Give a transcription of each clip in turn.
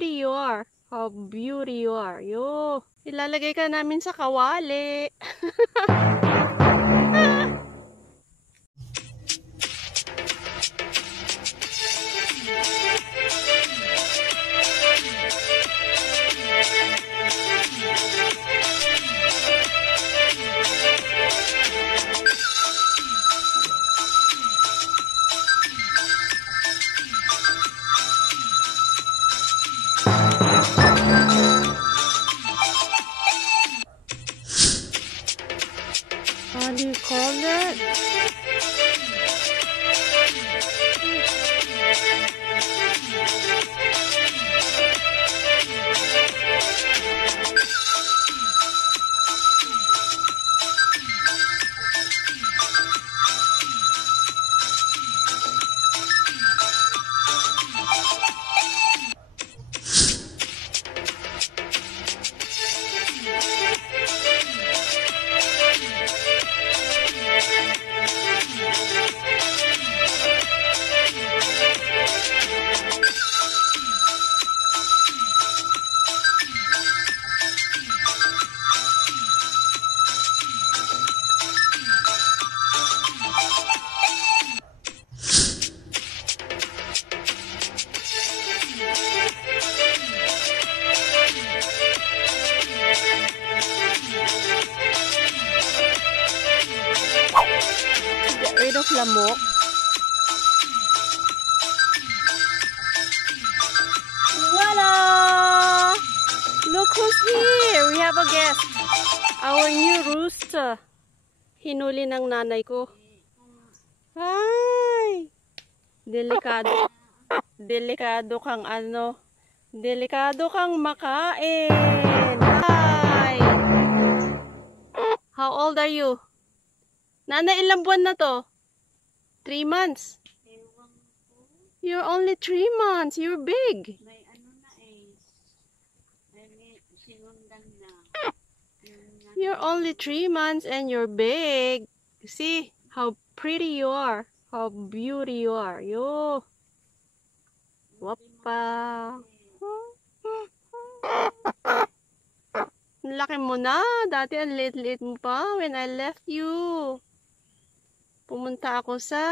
pretty you are. How beauty you are. Yo, ilalagay ka namin sa kawali. How do you call that? Get rid of lamok. Voila! Look who's here! We have a guest. Our new rooster. Hinuli ng nanay ko. Ay! Delikado. Delikado kang ano. Delikado kang makain. Hi! How old are you? Nanay, ilang buwan na to? 3 months. You're only 3 months. You're big. May ano na eh. May sinundan na. You're only 3 months and you're big. See how pretty you are. How beauty you are. Yo. Wapa. Laki mo na. Dati ang liit-liit mo pa when I left you. Pumunta ako sa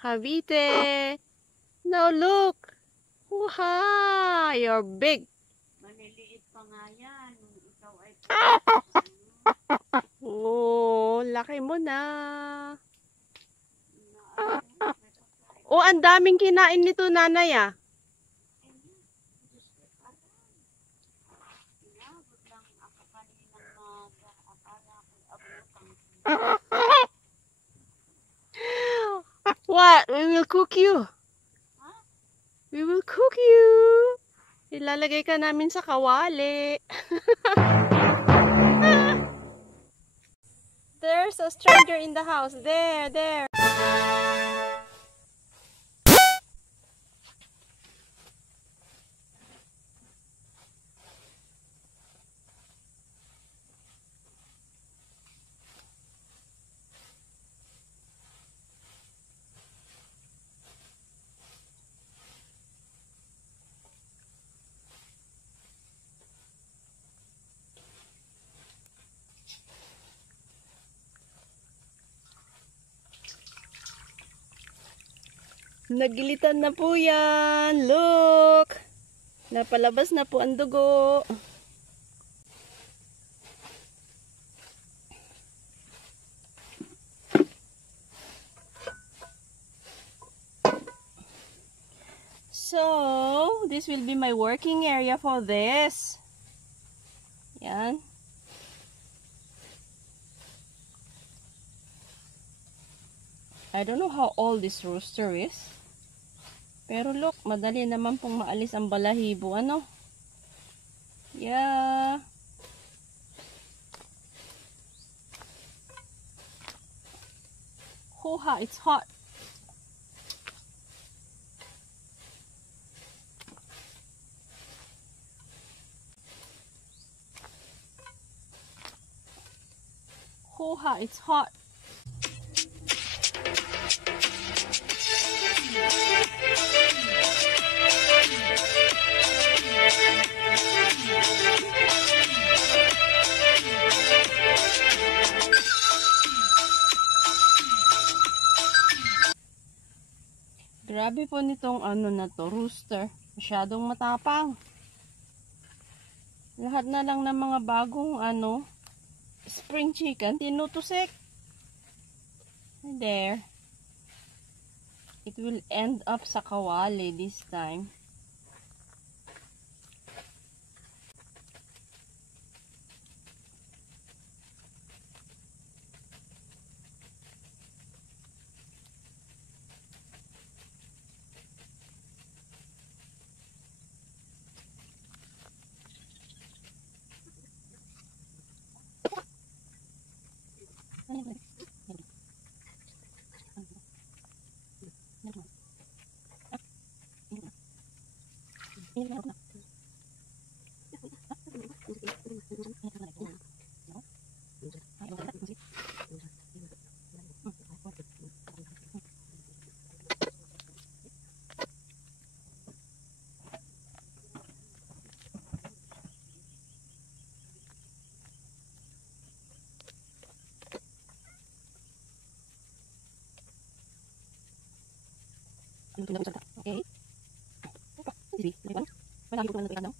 Cavite. Now look. Wow, you're big. Maliliit pa nga yan. Ikaw ay Oh, laki mo na. Oh, ang daming kinain nito, nanay ah. inabot lang ako kaninang maga. Akala ko abutang. What? We will cook you. We will cook you. Ilalagay ka namin sa kawali. There's a stranger in the house. There. Nagilitan na po yan. Look. Napalabas na po ang dugo. So, this will be my working area for this. Yan. I don't know how old this rooster is. Pero look, madali naman pong maalis ang balahibo. Ano? Yeah. Hoo-ha, it's hot. Hoo-ha, it's hot. Grabe po nitong ano na to, rooster. Masyadong matapang. Lahat na lang ng mga bagong ano, spring chicken, tinutusik. And there. It will end up sa kawali this time. Okay. Malaki po naman ito.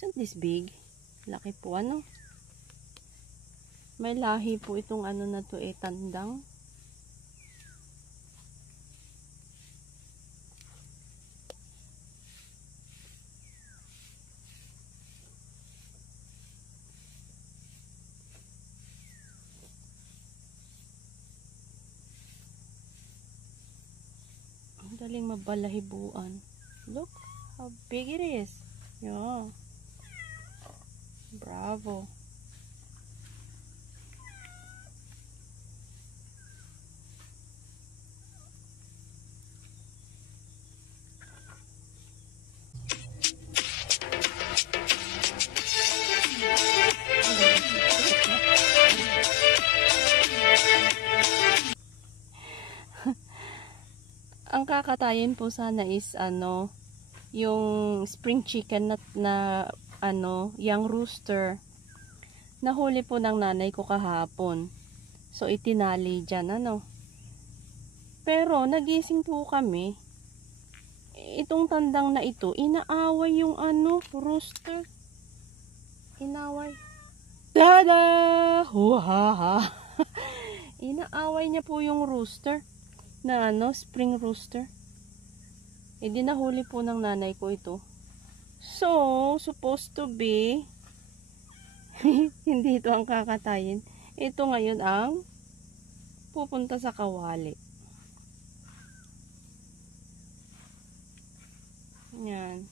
Isn't this big? Laki po ano. May lahi po itong ano na to tandang. Ang daling mabalahibuan. Look how big it is. Yeah. Bravo. Ang kakatayin po sana is ano, yung spring chicken na ano, young rooster. Nahuli po ng nanay ko kahapon. So itinali dyan ano. Pero nagising po kami. Itong tandang na ito, inaaway yung ano, rooster. Inaway. Tada! Huhaha! Inaaway niya po yung rooster. Na ano, spring rooster. Di nahuli po ng nanay ko ito. So, supposed to be hindi ito ang kakatayin. Ito ngayon ang pupunta sa kawali. Yan.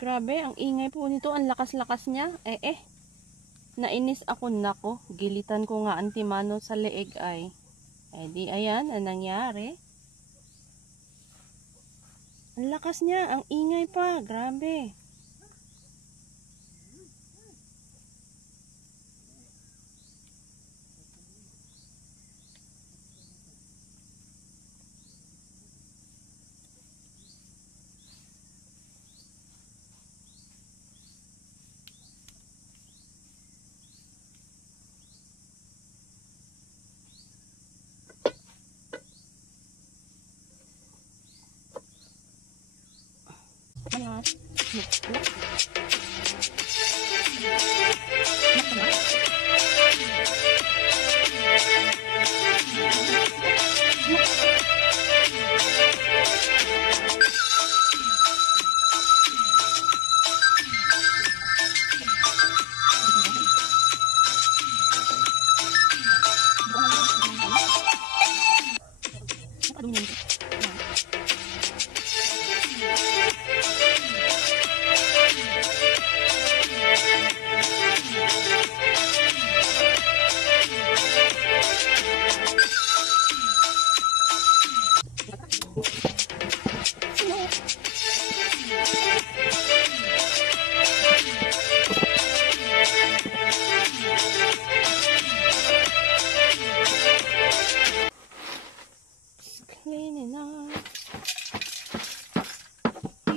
Grabe, ang ingay po nito. Ang lakas-lakas niya. Nainis ako, nako. Gilitan ko nga antimano sa leeg ay. Di ayan, ang nangyari. Ang lakas niya. Ang ingay pa. Grabe.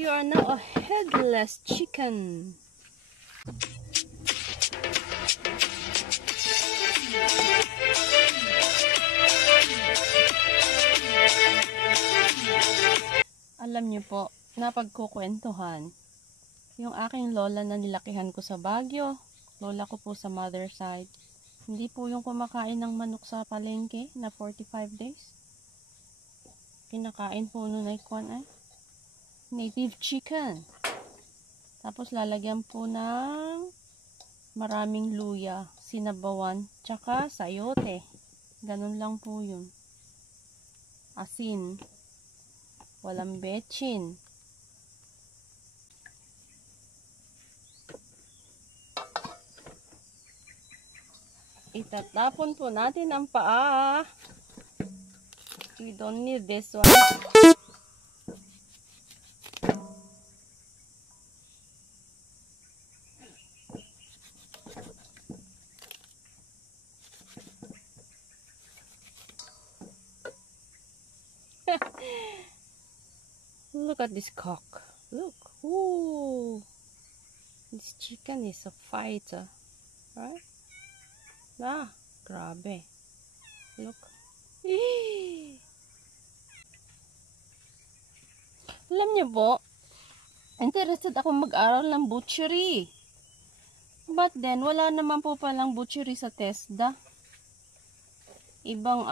You are now a headless chicken. Alam niyo po, napagkukwentuhan, yung aking lola na nilakihan ko sa Baguio, lola ko po sa mother side, hindi po yung kumakain ng manok sa palengke na 45 days. Kinakain po nun ay native chicken. Tapos lalagyan po ng maraming luya, sinabawan, tsaka sayote. Ganun lang po yun. Asin. Walang betchin. Itatapon po natin ang paa. We don't need this one. Look at this cock. Look. Ooh. This chicken is a fighter. Right? Grabe. Look. Eee! Alam niyo po, interested ako mag-aral ng butchery. But then, wala naman po palang butchery sa TESDA. Ibang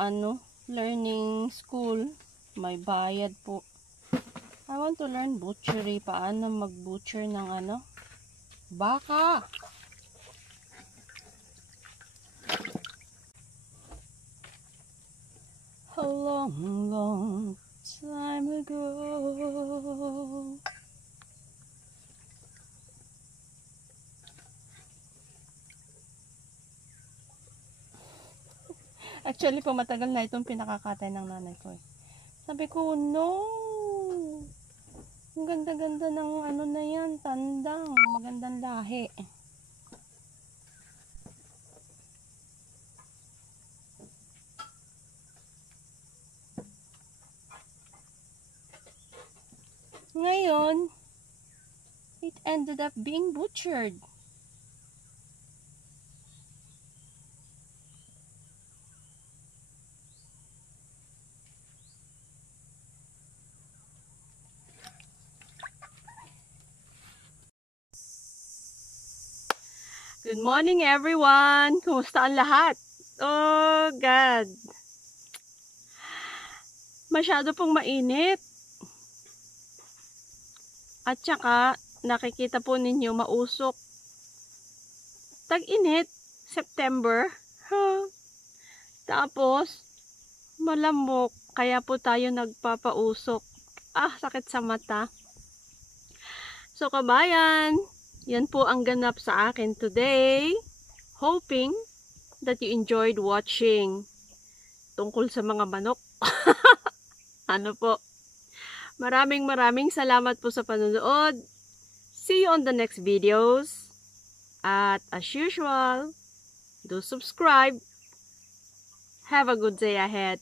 learning school. May bayad po. I want to learn butchery. Paano mag-butcher ng baka. A long, long time ago. Actually po, matagal na itong pinakakatay ng nanay ko. Sabi ko, no. Ang ganda-ganda ng na yan, tandang. Magandang lahi. Ngayon, it ended up being butchered. Good morning everyone! Kumusta ang lahat? Oh God! Masyado pong mainit. At saka, nakikita po ninyo mausok. Tag-init, September. Tapos, malamok. Kaya po tayo nagpapausok. Sakit sa mata. So, kabayan, yan po ang ganap sa akin today. Hoping that you enjoyed watching tungkol sa mga manok. Po. Maraming salamat po sa panonood. See you on the next videos. At as usual, do subscribe. Have a good day ahead.